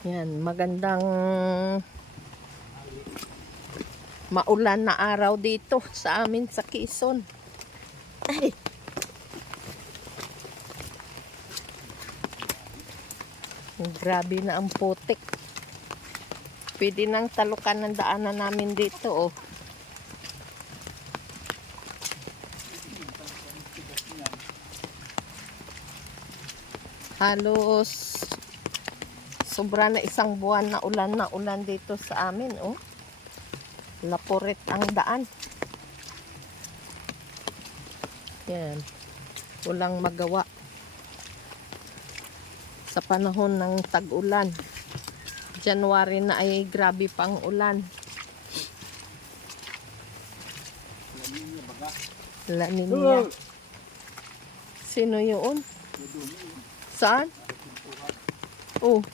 Yan, magandang maulan na araw dito sa amin sa Quezon. Ay. Grabe na ang putik. Pwede nang talukan ng daanan namin dito, oh. Halos sobra na isang buwan na ulan dito sa amin, oh. Lapurit ang daan. Yan. Walang magawa. Sa panahon ng tag-ulan. January na ay grabe pang ulan. La Niña. Sino yun? Saan? Oh.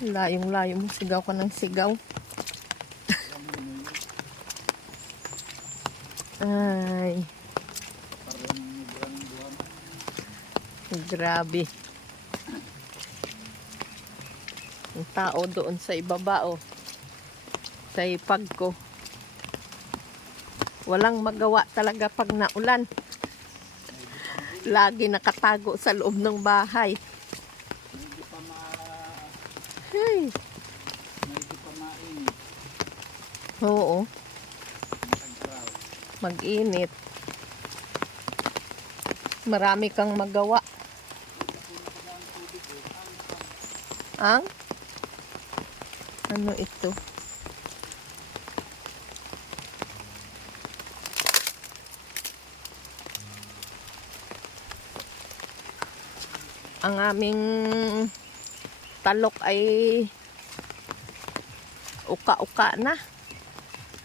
Layong-layo mo. Sigaw ka ng sigaw. Ay. Grabe. Ang tao doon sa ibaba, oh. Sa ipag ko. Walang magawa talaga pag naulan. Lagi nakatago sa loob ng bahay. Hey. Oo. Mag-init. Marami kang magawa. Ang? Ano ito? Ang aming talok ay uka-uka na.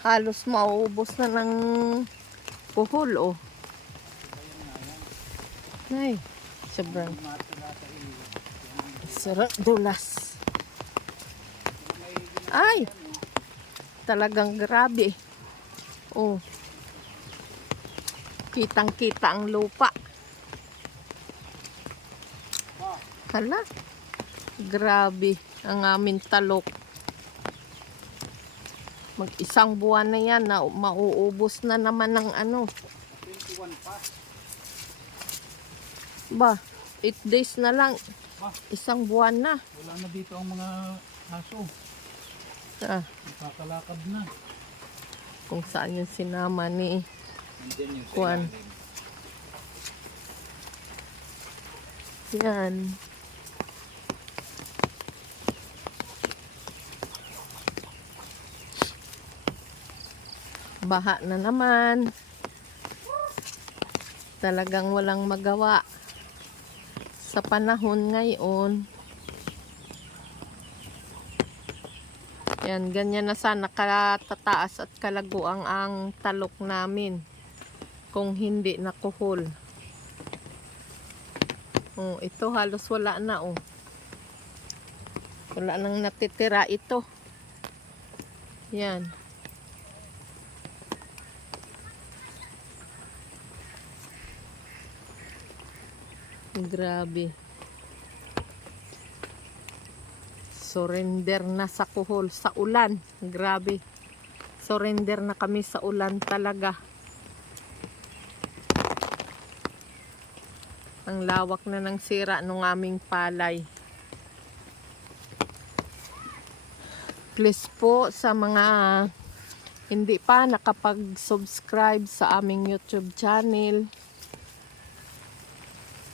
Halos maubos na ng puhol, oh. Ay, sobrang sarap dulas. Ay, talagang grabe. Oh. Kitang-kita ang lupa. Hala. Grabe ang aming talok. Mag-isang buwan na yan na mauubos na naman ng ano. 21 pa. Ba, 8 days na lang. Isang buwan na. Wala na dito ang mga aso. Nakakalakad na. Kung saan yung sinama ni Nandiyan yung Juan. Yan. Baha na naman. Talagang walang magawa sa panahon ngayon. Yan, ganyan na sana katataas at kalaguang ang talok namin kung hindi nakuhol. Oh, ito halos wala na, oh. Wala nang natitira ito. Yan. Grabe. Surrender na sa kuhol, sa ulan. Grabe. Surrender na kami sa ulan talaga. Ang lawak na ng sira ng aming palay. Please po sa mga hindi pa nakapag-subscribe sa aming YouTube channel.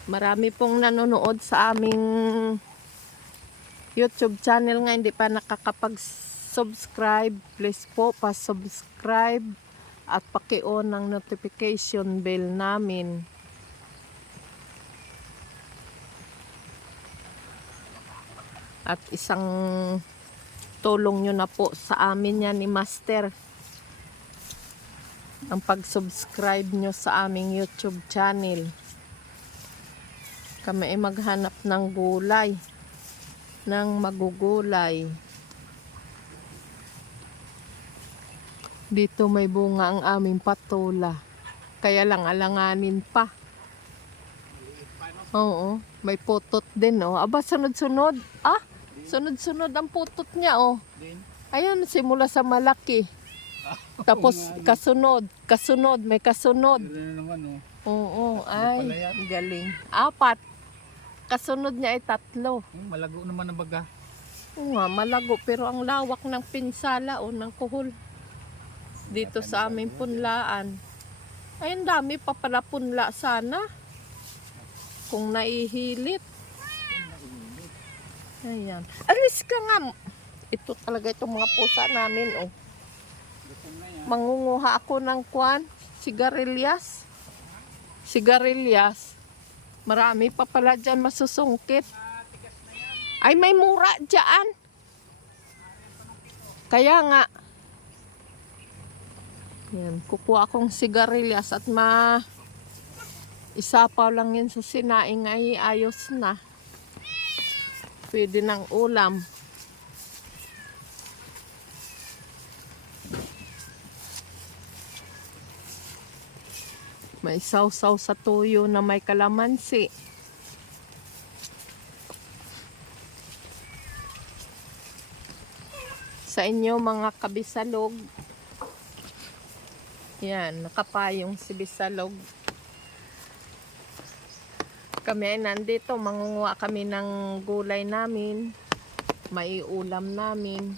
Marami pong nanonood sa aming YouTube channel nga hindi pa nakakapag-subscribe. Please po pa-subscribe at paki-on ang notification bell namin. At isang tulong nyo na po sa amin yan ni Master. Ang pag-subscribe nyo sa aming YouTube channel. Kami ay maghanap ng gulay. Ng magugulay. Dito may bunga ang aming patola. Kaya lang alanganin pa. Oo, may putot din, oh. Aba, sunod-sunod. Ah, Sunod-sunod ang putot niya, oh. Din. Ayun, simula sa malaki. Tapos kasunod, may kasunod. Ito na naman, oh. Oo, pala ay, yan. galing. 4. Kasunod niya ay 3. Malago naman ang baga. Oo nga, malago. Pero ang lawak ng pinsala o ng kuhol. Dito sa aming punlaan. Ay, ang dami pa pala punla sana. Kung naihilit. Ayan. Alis ka nga. Ito talaga itong mga pusa namin, oh. Gutom na yan. Mangunguha ako ng kwan. Sigarilyas. Sigarilyas. Marami pa pala dyan masusungkit. Ay, may mura dyan. Kaya nga. Yan, kukuha akong sigarilyas at isapaw lang yun sa sinaing ay ayos na. Pwede ng ulam. May sausaw sa tuyo na may kalamansi. Sa inyo mga kabisalog. Yan, nakapayong si bisalog. Kami ay nandito, mangunguha kami ng gulay namin. May ulam namin.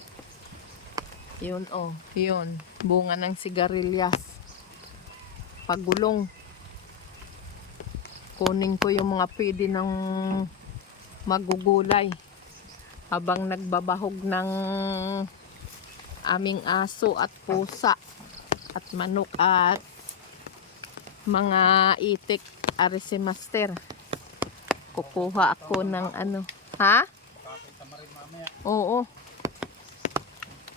Yun, oh, yun. Bunga ng sigarilyas. Pagulong. Kunin ko yung mga pwede ng magugulay. Habang nagbabahog ng aming aso at pusa. At manok at mga itik. Ari si Master. Kukuha ako ng ano. Ha? Pakita mo rin mamaya. Oo.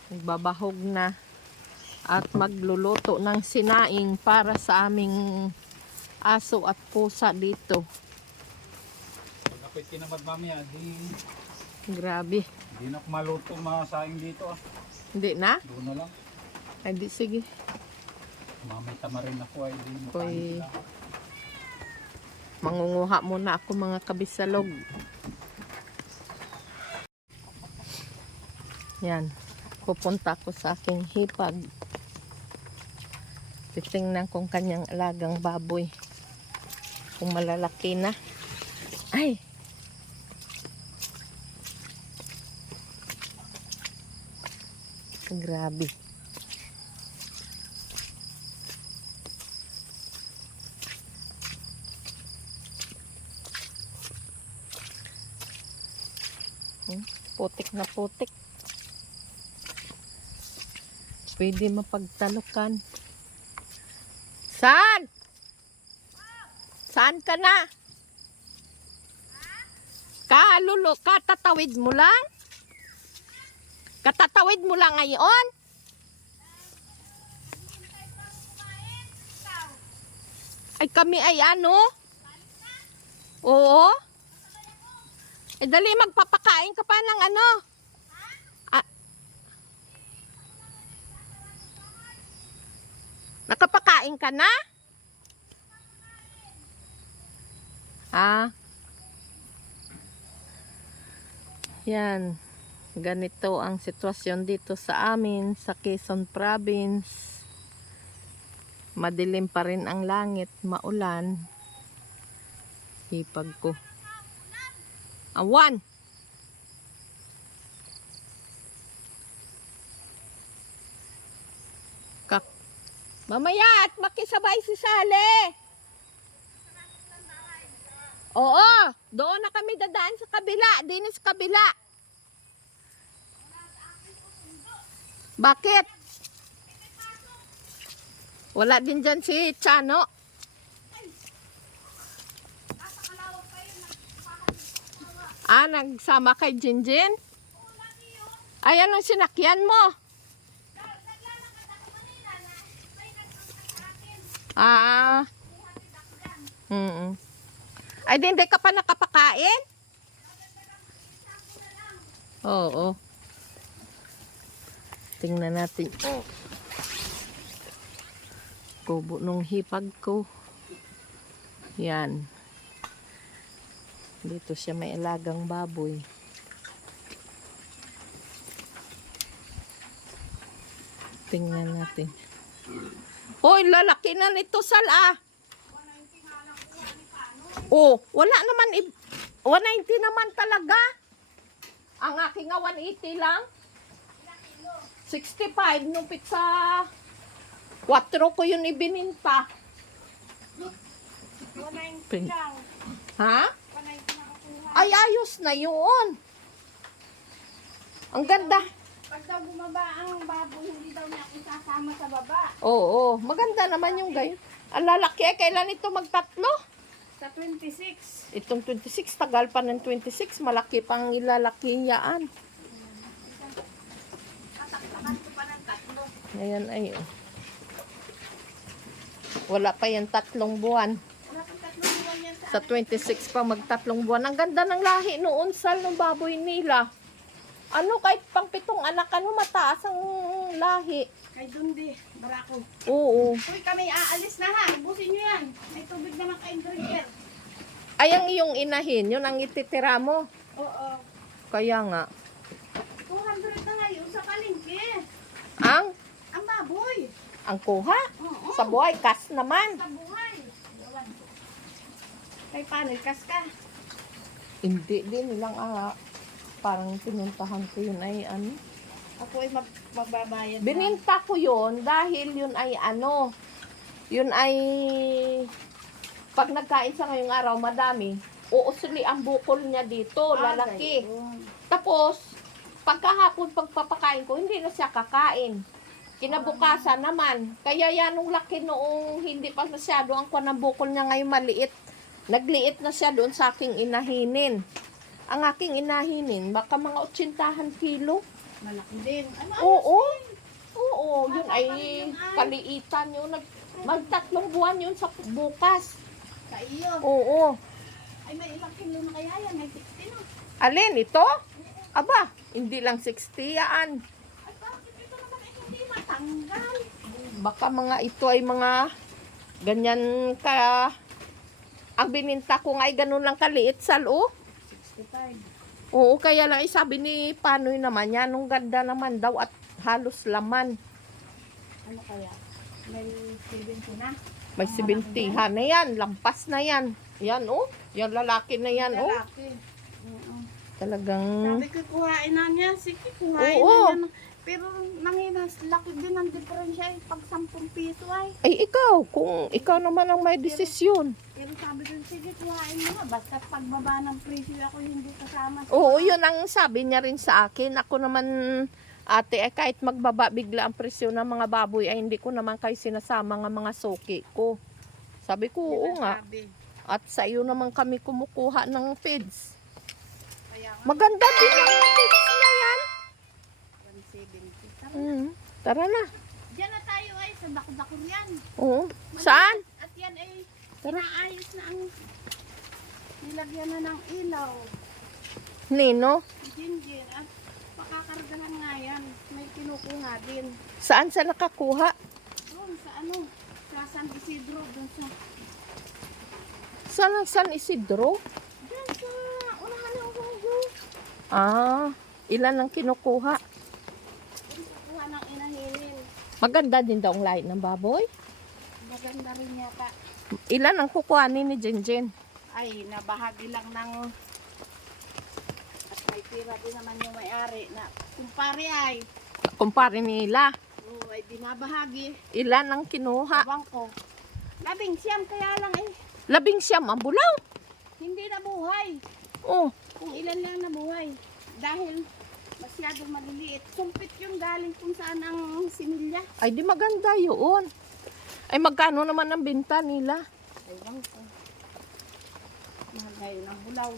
Nagbabahog na. At magluluto ng sinaing para sa aming aso at pusa dito. Pag ako'y kinamad mamaya, Grabe. di na maluto masaing dito, ah. Hindi na? Doon na lang. Ay di sige. Mamay tamarin ako ay di mo Koy, mangunguha muna ako mga kabisalog. Yan. Pupunta ako sa aking hipag. Titingnan kung kanyang alagang baboy. Kung malalaki na. Ay! Grabe. Putik na putik. Pwede mapagtalukan. Saan? Saan ka na? Kalulo, katatawid mo lang? Katatawid mo lang ngayon? Ay kami ay ano? Oo. Eh dali magpapakain ka pa ng ano? Nakapakain ka na? Yan. Ganito ang sitwasyon dito sa amin sa Quezon Province. Madilim pa rin ang langit, maulan. Hipag ko. Awan! Mamaya at makisabay si Sale. Oo, doon na kami dadaan sa kabila, din sa kabila. Bakit? Wala din dyan si Chano. Nagsama kay Jinjin? Ay, anong sinakyan mo? Ay, hindi ka pa nakapakain? Oo. Tingnan natin. Kubo nung hipag ko. Yan. Dito siya may alagang baboy. Tingnan natin. Hoy, lalaki na nito, Sal, ah. Oh, wala naman. 190 naman talaga. Ang aking nga 180 lang. 65 nung pizza. 4 ko yun ibininta. 190 lang. Ha? 190 nakakuha. Ay, ayos na yun. Ang ganda. Pag daw bumaba ang baboy, hindi daw niya ako sasama sa baba. Oo, maganda naman yung gayon. Ang lalaki, kailan ito magtatlo? Sa 26. Itong 26, tagal pa ng 26. Malaki pang ilalaki yaan. Tataktakan ko pa ng 3. Ayan, ayun. Wala pa yan 3 buwan. Wala pang 3 buwan yan Sa sa 26 pa mag 3 buwan. Ang ganda ng lahi noon, Sal, ng baboy nila. Ano, kahit pang 7 anak, ano, mataas ang lahi. kay Dundi, Barako. Oo. Uy, kami aalis na ha. Ubusin nyo yan. May tubig naman kayong drinker. Ay, ang iyong inahin, yun ang ititira mo. Oo. Kaya nga. 200 na ngayon sa palengke. Ang Baboy. ang kuha. Oo. Sa buhay, kas naman. Sa buhay. Ewan ko. Kay paano, ikas ka? Hindi din nilang parang pinuntahan ko yun ay ano. Ako ay magbabayad na. Bininta ko yun dahil yun ay ano. Yun ay pag nagkain sa ngayong araw madami. Uusli ang bukol niya dito, lalaki. Tapos pagkahapon pagpapakain ko hindi na siya kakain. Kinabukasan naman. Kaya yan nung laki noong hindi pa masyado ang kuwan ng bukol niya ngayon maliit. Nagliit na siya doon sa aking inahinin. Ang aking inahinin, baka mga 80 kilo. Malaki din. Ano, Oo. Oo, yun ay kaliitan yun. Mag-3 buwan yun sa bukas. Sa iyo. Oo. Ay, may ilang kilo na kaya yan. May 60 no? Alin, ito? Aba, hindi lang 60 yan. Ay, bakit ito naman ay hindi matanggal? Baka mga ito ay mga ganyan ka. Ang bininta ko nga ay ganun lang kaliit, Sal, oh. 65. Oo, kaya lang sabi ni Panoy naman yan, nung ganda naman daw at halos laman. Ano kaya? May 70 na. May 70 na yan, lampas na yan. Yan, oh. Yan lalaki na yan, oh. Lalaki. Oo. Talagang... Sabi ko, kuhain na niya. Sige, kuhain Oo. na niya. Pero nanginas, laki din ang diferensya eh. Pag 10 piso ay. Ay, ikaw, kung ikaw naman ang may desisyon. Pero sabi ko, sige, kuhain mo nga. Basta pagbaba ng presyo ako hindi kasama. Oo, yun ang sabi niya rin sa akin. Ako naman, ate, kahit magbaba bigla ang presyo ng mga baboy, ay hindi ko naman kayo sinasama ng mga suki ko. Sabi ko, oo nga. Sabi. At sa iyo naman kami kumukuha ng feeds. Kaya nga, Maganda din ang feeds na yan. 170. Tara, Tara na. Diyan na tayo ay sa Dakudakur yan. Oo. Saan? At yan ay Tara. naayos na ang nilagyan na ng ilaw. Nino? Jinjin. At pakakargahan nga yan. May kinukuha din. Saan sa nakakuha? Doon sa ano, sa San Isidro, doon sa, Saan ang San Isidro? doon sa unahan ng Hugo. Ah, ilan ang kinukuha? Doon sa kuha ng inahinin. Maganda din daw ang lahi ng baboy. Maganda rin yata. Ilan ang kukuhanin ni Jinjin? Ay, nabahagi lang ng, at may tira din naman yung may-ari na, kumpare ay, Kumpare nila. ay binabahagi. Ilan ang kinuha? Abang ko. 11 kaya lang eh. 19 ang bulaw. Hindi nabuhay. Oh, Kung ilan lang nabuhay. Dahil masyadong maliliit. Sumpit yung galing kung saan ang similya. ay di maganda yun. Ay magkano naman ang binta nila? Ewan ko. Mahal ngayon ang bulaw.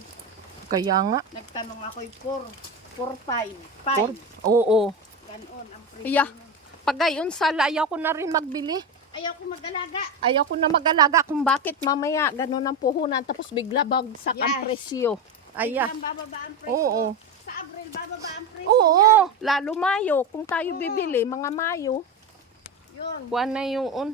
Kaya nga. Nagtanong ako'y 4, 4. 5. Oo. Ganon ang presyo. Iya. nun. Pag gayon sala, ayaw ko na rin magbili. Ayaw ko mag-alaga. Ayaw ko na mag-alaga kung bakit mamaya ganun ang puhunan tapos bigla bagsak ang Yes. presyo. Aya. Biglang bababa ang presyo. Oo. Sa Abril, bababa ang presyo. Oo. Lalo Mayo. Kung tayo Oo. bibili, mga Mayo. Yun. Kuha na yun.